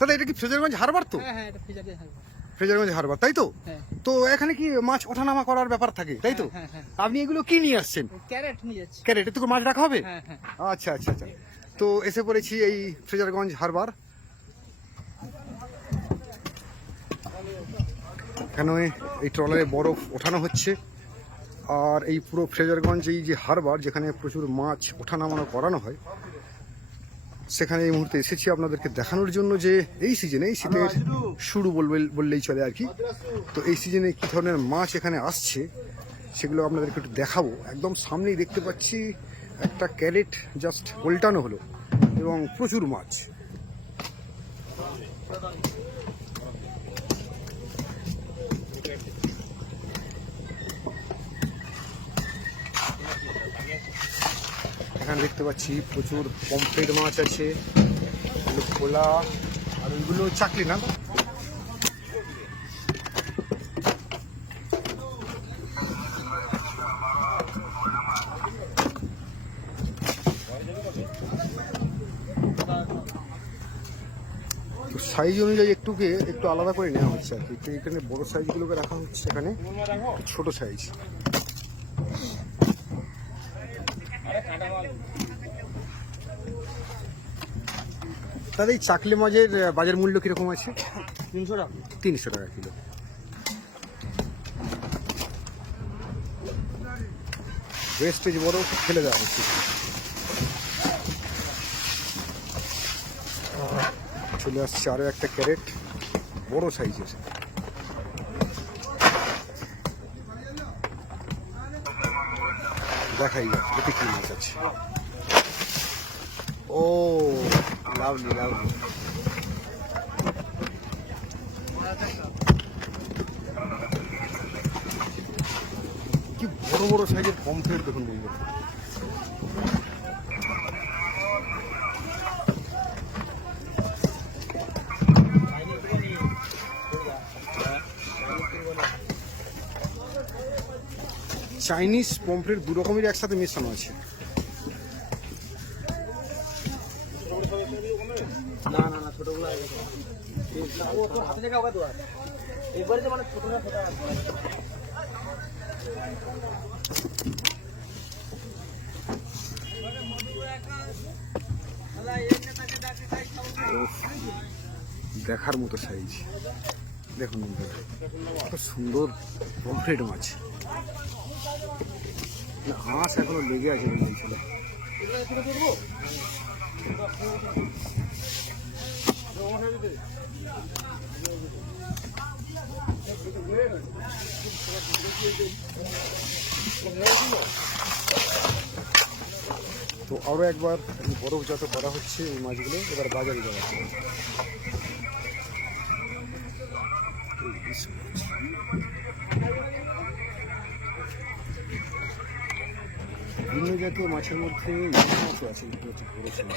দাদা এটা কি ফ্রেজারগঞ্জ হারবার তো? হ্যাঁ এটা ফ্রেজারগঞ্জ হারবার তাই তো? হ্যাঁ। তো এখানে কি মাছ ওঠানামা করার ব্যাপার থাকে তাই তো? হ্যাঁ, হ্যাঁ। আপনি এগুলো কি নিয়ে আসছেন? ক্যারেট নিয়ে যাচ্ছি। ক্যারেট এতে করে মাছ রাখা হবে? হ্যাঁ হ্যাঁ। আচ্ছা আচ্ছা আচ্ছা। তো এসে পড়েছি এই ফ্রেজারগঞ্জ হারবার। এখানে এই ট্রলারে বরফ ওঠানো হচ্ছে। আর এই পুরো ফ্রেজারগঞ্জ এই যে হারবার যেখানে প্রচুর মাছ ওঠানামানো করানো হয়, সেখানে এই মুহূর্তে এসেছি আপনাদেরকে দেখানোর জন্য যে এই সিজনে, এই শীতের শুরু বললেই চলে আর কি। তো এই সিজনে কী ধরনের মাছ এখানে আসছে সেগুলো আপনাদেরকে একটু দেখাবো। একদম সামনেই দেখতে পাচ্ছি একটা ক্যারেট জাস্ট উল্টানো হলো এবং প্রচুর মাছ। এখানে দেখতে পাচ্ছি প্রচুর পমফ্রেট মাছ আছে, এগুলো খোলা, আর ওইগুলো চাকলি না। সাইজ অনুযায়ী একটু আলাদা করে নেওয়া হচ্ছে আর কি। তো এখানে বড় সাইজগুলোকে রাখা হচ্ছে, এখানে ছোট সাইজ। তাহলে এই চাকলি মাছের বাজার মূল্য কিরকম আছে? 300 টাকা। 300 টাকা কিলো। ওয়েস্টেজ বড় ফেলে দেওয়া হচ্ছে। চলে আসছে আরো একটা ক্যারেট বড় সাইজের। দেখাই যাক এতে কি মাছ আছে। ও লাভলি লাভলি। কি বড় বড় সাইজের পমফ্রেট দেখুন বন্ধুরা। চাইনিজ পমফ্রেট দু রকমের একসাথে মেশানো আছে। না না না ছোটগুলো ও তো হাতে থেকে আবার দোয়া একবারে যে মানে ছোটটা ছোট দেখার মতো সাইজ দেখুন, কত সুন্দর পমফ্রেট মাছ। হাঁস এখনো লেগে আছে বলছিল। তো আরো একবার বরফজাত করা হচ্ছে এই মাছগুলো, এবার বাজারে যাওয়া হচ্ছে। বিভিন্ন জাতীয় মাছের মধ্যে মাছও আছে, হচ্ছে বড় ছিল।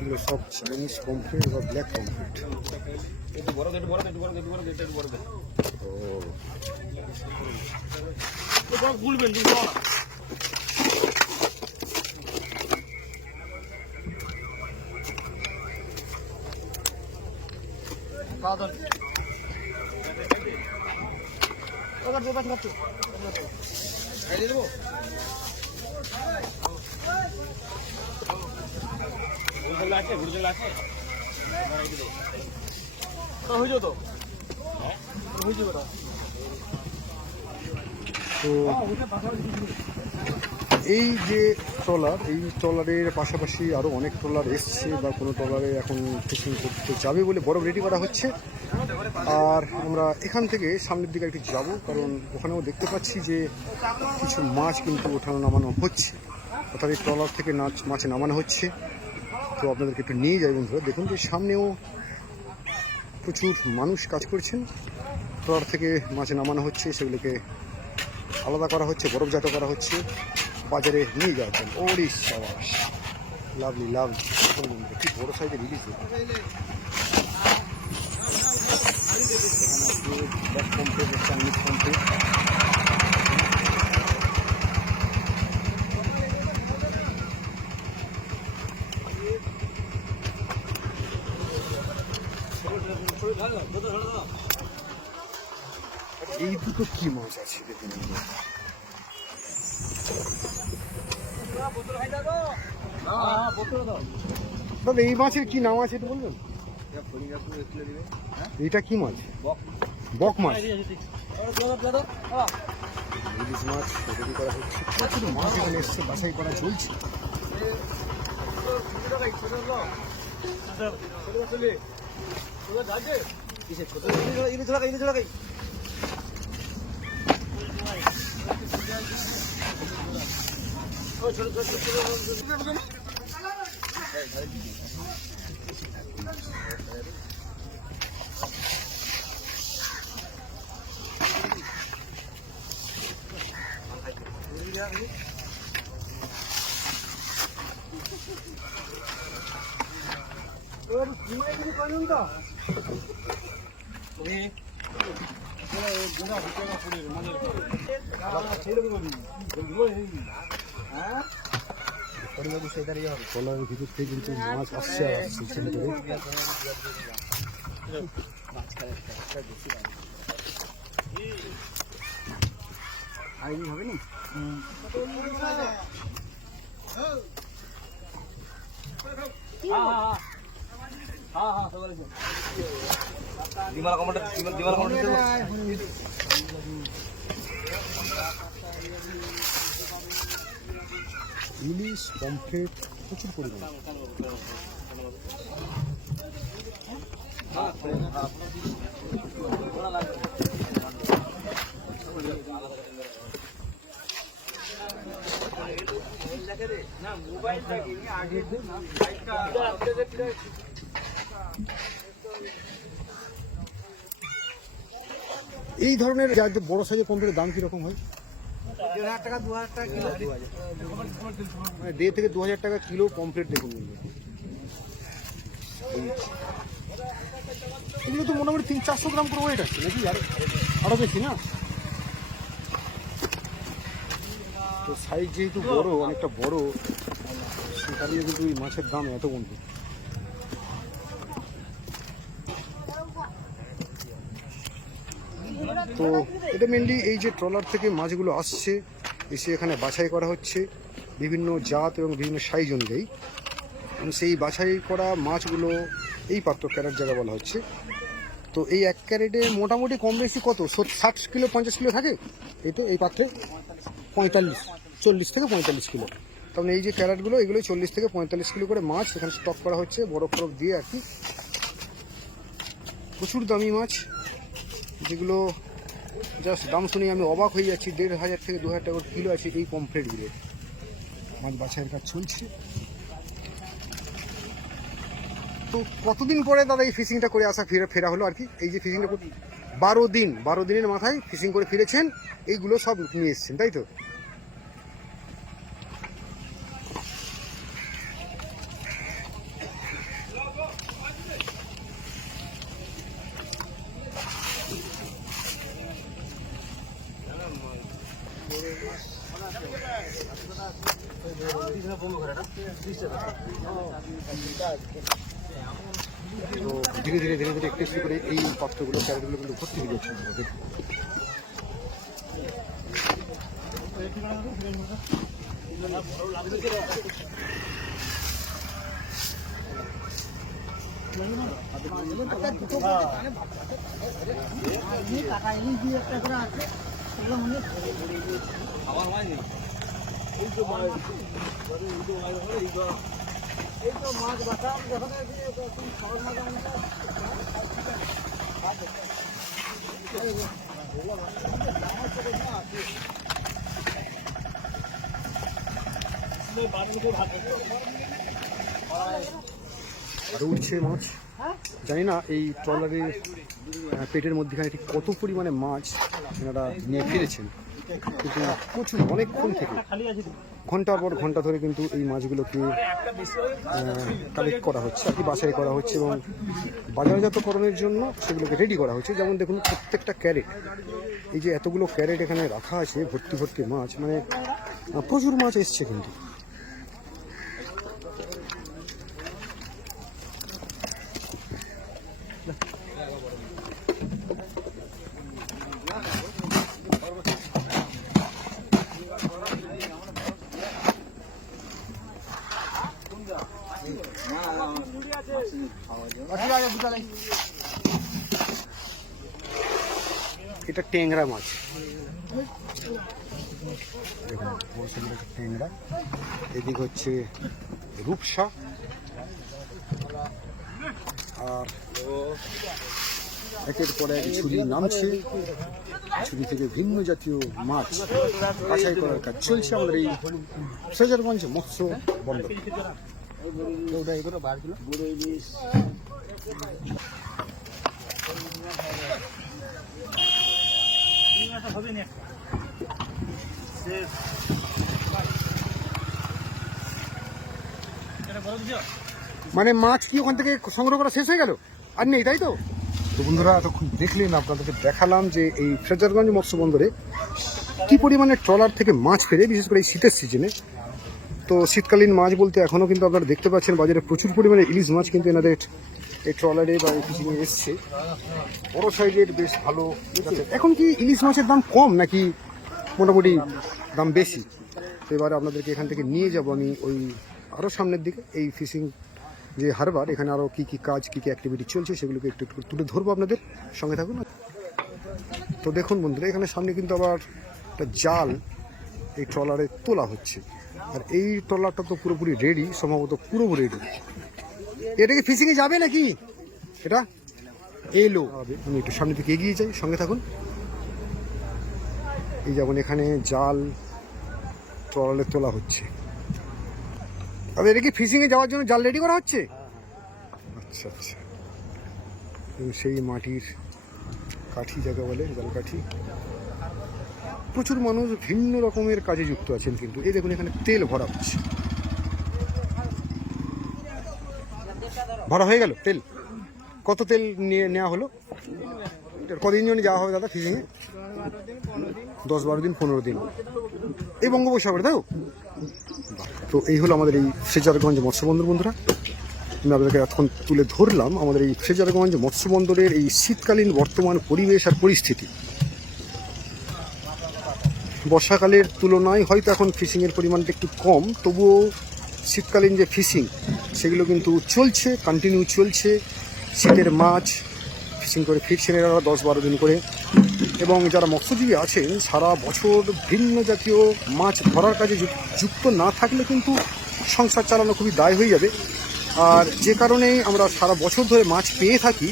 এগুলো সব চাইনিজ পমফ্রেট বা ব্ল্যাক পমফ্রেট। তো এই যে ট্রলার, এই ট্রলারের পাশাপাশি আরও অনেক ট্রলার এসছে বা কোনো ট্রলারে এখন ফিশিং করতে যাবে বলে বরফ রেডি করা হচ্ছে। আর আমরা এখান থেকে সামনের দিকে একটু যাব, কারণ ওখানেও দেখতে পাচ্ছি যে কিছু মাছ কিন্তু ওঠানো নামানো হচ্ছে, অর্থাৎ এই ট্রলার থেকে মাছ নামানো হচ্ছে। তো আপনাদেরকে একটু নিয়ে যাই বন্ধুরা। দেখুন যে সামনেও প্রচুর মানুষ কাজ করছেন, ট্রলার থেকে মাছ নামানো হচ্ছে, সেগুলোকে আলাদা করা হচ্ছে, বরফজাত করা হচ্ছে, বাজারে নিয়ে যাওয়ার জন্য। ওরে সাবাস, লাভলি লাভলি, কি বড় সাইজের ইলিশ। Black পম্পলেট, Chinese পম্পলেট। এই দুটো কি মাছ আছে দেখুন। দাদা এই মাছের কি নাম আছে একটু বলবেন? এটা কি মাছ? বক মাছ। ইলিশ মাছ রেডি করা হচ্ছে, প্রচুর মাছ এখানে এসছে, বাছাই করা চলছে। ট্রলারের ভিতর থেকে কিন্তু মাছ আসছে আর আসছে ছেলে করে। ইলিশ পমফ্রেট প্রচুর পরিমাণে। এই ধরনের বড় সাইজের পমফ্রেটের দাম কিরকম হয়? 1,500 টাকা 2,000 টাকা কিলো। 1,500 থেকে 2,000 টাকা কিলো পমফ্রেট। দেখুন এগুলো তো মোটামুটি 300-400 গ্রাম করে ওয়েট আছে নাকি? আরো বেশি না? তো সাইজ যেহেতু বড়, অনেকটা বড়, সেটা নিয়ে কিন্তু এই মাছের দাম এত বন্ধু। তো এটা মেনলি এই যে ট্রলার থেকে মাছগুলো আসছে, এসে এখানে বাছাই করা হচ্ছে বিভিন্ন জাত এবং বিভিন্ন সাইজ অনুযায়ী। সেই বাছাই করা মাছগুলো এই পাত্র ক্যারেট জায়গা বলা হচ্ছে। তো এই এক ক্যারেটে মোটামুটি কম বেশি কত 60 কিলো 50 কিলো থাকে। এই তো এই পাত্রে 40 থেকে 45 কিলো। কারণ এই যে ক্যারেটগুলো, এগুলো 40 থেকে 45 কিলো করে মাছ এখানে স্টক করা হচ্ছে বরফ ফরফ দিয়ে আর কি। প্রচুর দামি মাছ, যেগুলো জাস্ট দাম শুনে আমি অবাক হয়ে যাচ্ছি। 1,500 থেকে 2,000 টাকা কিলো আছে এই পমফ্রেটগুলো। মাছ বাছাইয়ের কাজ চলছে। তো কতদিন পরে দাদা এই ফিশিংটা করে আসা ফেরা হলো আর কি? এই যে ফিশিংটা 12 দিনের মাথায় ফিশিং করে ফিরেছেন, এইগুলো সব নিয়ে এসছেন তাই তো? তো ধীরে ধীরে একটু একটু করে এই পাত্রগুলো ক্যারেটগুলো কিন্তু ভর্তি হয়ে যাচ্ছে। মাছ বাটা যখন সহজ মাছ আরও উঠছে মাছ। জানি না এই ট্রলারের পেটের মধ্যেখানে ঠিক কত পরিমাণে মাছ এনারা নিয়ে ফিরেছেন, কিন্তু প্রচুর অনেকক্ষণ থেকে ঘন্টার পর ঘন্টা ধরে কিন্তু এই মাছগুলোকে কালেক্ট করা হচ্ছে আর কি, বাছাই করা হচ্ছে এবং বাজারজাতকরণের জন্য সেগুলোকে রেডি করা হচ্ছে। যেমন দেখুন প্রত্যেকটা ক্যারেট, এই যে এতগুলো ক্যারেট এখানে রাখা আছে ভর্তি ভর্তি মাছ, মানে প্রচুর মাছ এসছে কিন্তু। এটা ট্যাংরা মাছ, দেখুন বড় সুন্দর একটা ট্যাংরা। এদিক হচ্ছে রূপসা, আর একের পর এক ঝুড়ি নামছে। ঝুড়ি থেকে ভিন্ন জাতীয় মাছ বাছাই করার কাজ চলছে আমাদের এই ফ্রেজারগঞ্জ মৎস্য বন্দর। মানে মাছ কি ওখান থেকে সংগ্রহ করা শেষ হয়ে গেল, আর নেই, তাই তো? তো বন্ধুরা এতক্ষণ দেখলেন, আপনাদেরকে দেখালাম যে এই ফ্রেজারগঞ্জ মৎস্য বন্দরে কি পরিমাণে ট্রলার থেকে মাছ ফেরে, বিশেষ করে এই শীতের সিজনে। তো শীতকালীন মাছ বলতে এখনও কিন্তু আপনারা দেখতে পাচ্ছেন বাজারে প্রচুর পরিমাণে ইলিশ মাছ কিন্তু এনাদের এই ট্রলারে বা এই ফিশিংয়ে এসছে। বড় সাইজের বেশ ভালো। এখন কি ইলিশ মাছের দাম কম নাকি মোটামুটি দাম বেশি? তো এবারে আপনাদেরকে এখান থেকে নিয়ে যাব আমি ওই আরও সামনের দিকে, এই ফিশিং যে হারবার, এখানে আরও কী কী কাজ, কী কী অ্যাক্টিভিটি চলছে সেগুলোকে একটু একটু তুলে ধরবো আপনাদের সঙ্গে থাকুন। তো দেখুন বন্ধুরা, এখানে সামনে কিন্তু আবার একটা জাল এই ট্রলারে তোলা হচ্ছে, আর এই ট্রলারটা তো পুরোপুরি রেডি, সম্ভবত পুরোপুরি রেডি। এটা কি ফিশিংয়ে যাবে নাকি? এটা এলো, আমি একটু সামনের দিকে এগিয়ে যাই, সঙ্গে থাকুন। এই যেমন এখানে জাল ট্রলারে তোলা হচ্ছে, তবে এটা কি ফিশিংয়ে যাওয়ার জন্য জাল রেডি করা হচ্ছে? আচ্ছা আচ্ছা, সেই মাটির কাঠি যাকে বলে, জাল কাঠি। প্রচুর মানুষ ভিন্ন রকমের কাজে যুক্ত আছেন কিন্তু। এই দেখুন এখানে তেল ভরা হচ্ছে, ভরা হয়ে গেল তেল। কত তেল নিয়ে নেওয়া হলো? কদিন জন্য যাওয়া হবে দাদা ফিশিংয়ে? 10-12 দিন, 15 দিন এই বঙ্গোপসাগরে, তাই তো? তো এই হলো আমাদের এই ফ্রেজারগঞ্জ মৎস্যবন্দর। বন্ধুরা, আমি আপনাদেরকে এখন তুলে ধরলাম আমাদের এই ফ্রেজারগঞ্জ মৎস্যবন্দরের এই শীতকালীন বর্তমান পরিবেশ আর পরিস্থিতি। বর্ষাকালের তুলনায় হয়তো এখন ফিশিংয়ের পরিমাণটা একটু কম, তবুও শীতকালীন যে ফিশিং সেগুলো কিন্তু চলছে, কন্টিনিউ চলছে। শীতের মাছ ফিশিং করে ফিরছেন এরা 10-12 দিন করে, এবং যারা মৎস্যজীবী আছেন সারা বছর ভিন্ন জাতীয় মাছ ধরার কাজে যুক্ত না থাকলে কিন্তু সংসার চালানো খুবই দায় হয়ে যাবে। আর যে কারণে আমরা সারা বছর ধরে মাছ পেয়ে থাকি,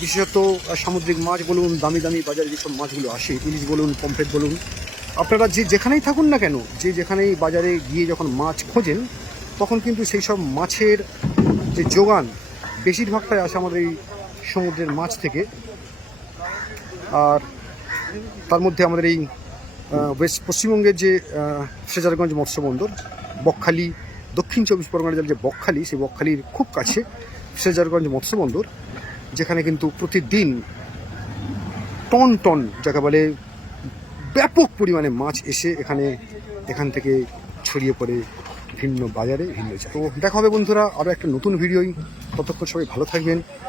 বিশেষত সামুদ্রিক মাছ বলুন, দামি দামি বাজারে যেসব মাছগুলো আসে, ইলিশ বলুন, পমফ্রেট বলুন, আপনারা যেখানেই থাকুন না কেন, যেখানেই বাজারে গিয়ে যখন মাছ খোঁজেন, তখন কিন্তু সেই সব মাছের যে যোগান বেশিরভাগটাই আসে আমাদের এই সমুদ্রের মাছ থেকে। আর তার মধ্যে আমাদের এই পশ্চিমবঙ্গের যে ফ্রেজারগঞ্জ মৎস্য বন্দর, বকখালি, দক্ষিণ 24 পরগনা জেলার যে বকখালি, সেই বকখালির খুব কাছে ফ্রেজারগঞ্জ মৎস্য বন্দর, যেখানে কিন্তু প্রতিদিন টন টন যাকে বলে ব্যাপক পরিমাণে মাছ এসে এখান থেকে ছড়িয়ে পড়ে ভিন্ন বাজারে, ভিন্ন জায়গায়। তো দেখা হবে বন্ধুরা আরও একটা নতুন ভিডিওই। ততক্ষণ সবাই ভালো থাকবেন।